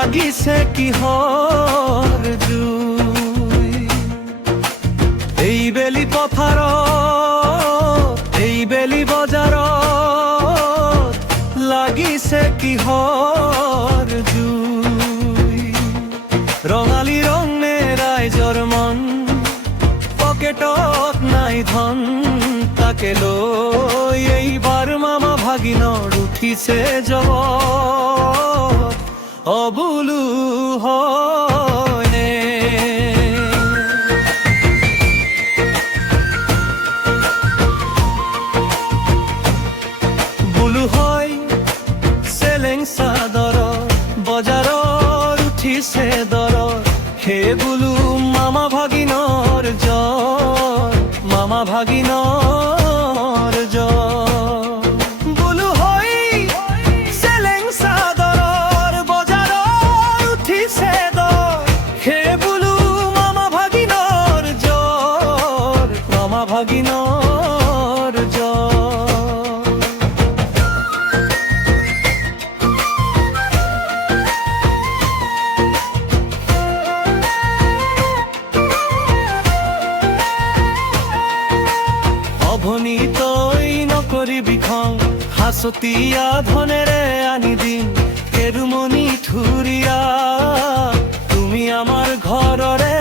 লাগিছে কিহৰ জুই এই বেলি পথাৰত এই বেলি বজাৰত লাগিছে কিহৰ জুই ৰঙালী ৰং নে ৰাইজৰ মন পকেটত নাই ধন তাকে লৈ এইবাৰ মামা ভাগিনৰ উঠিছে জগত অবুলু হয়নে বুলু হয় চেলেং চাদৰ বজাৰত উঠিছে দৰত সেই বুলু মামা ভাগিনৰ জ্বৰ মামা ভাগিনৰ জ্বৰ বুলু হয় চেলেং চাদৰৰ বজাৰত উঠিছে দৰ সেই বুলু মামা ভাগিনৰ জ্বৰ মামা ভাগিনৰ জ্বৰ অভনি তই নকৰিবি খং হাচতীয়া ধনেৰে আনি দিম কেৰুমণি থুৰীয়া তুমি আমাৰ ঘৰৰে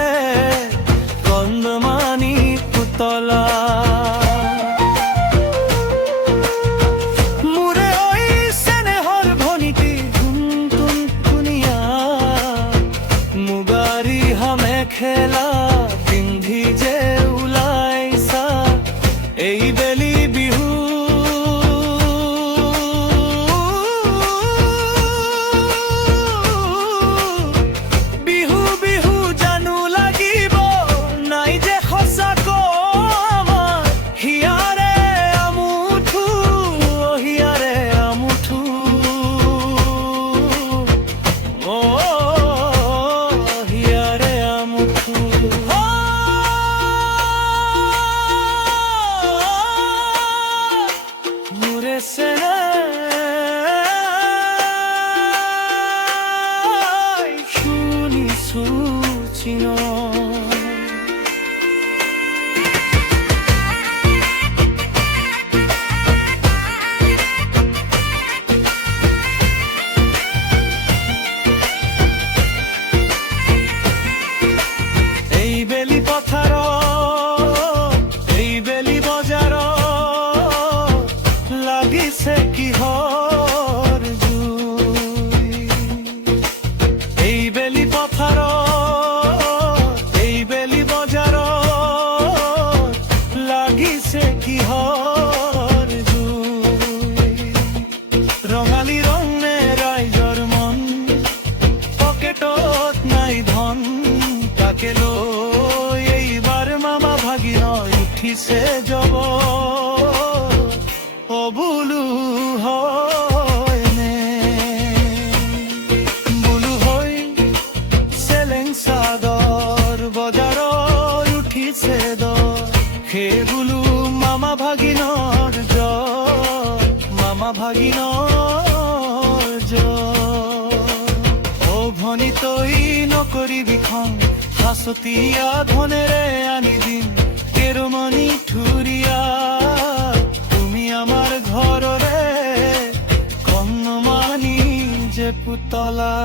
কন্দমানি পুতলা মোৰে ঐ চেনেহৰ ভনীটি ধুন ধুনীয়া মুগাৰী মেখেলা পিন্ধি যে ওলাইছা এই বেলি বিহু বিহু বিহু জানো লাগিব নাই যে সঁচাকৈ আমাৰ হিয়াৰে আমুঠু হিয়াৰে আমুঠু হিয়াৰে আমুঠু শুনিছো চিন এই বেলি পথাৰত এই বেলি বজাৰত লাগিছে কিহৰ জুই এই বেলি পথাৰত এই বেলি বজাৰত লাগিছে কিহৰ জুই ৰঙালী ৰং নে ৰাইজৰ মন পকেটত নাই ধন তাকে লৈ এইবাৰ মামা ভাগিনৰ উঠিছে জগত অবুলু হয়নে বুলু হয় চেলেং চাদৰ বজাৰত উঠিছে দৰ সেই বুলু মামা ভাগিনৰ জ্বৰ মামা ভাগিনৰ জ্বৰ অ ভনী তই নকৰিবি খং হাচতীয়া ধনেৰে আনি দিম কেৰুমণি থুৰীয়া তুমি আমাৰ ঘৰৰে কন্দমানি যে পুতলা।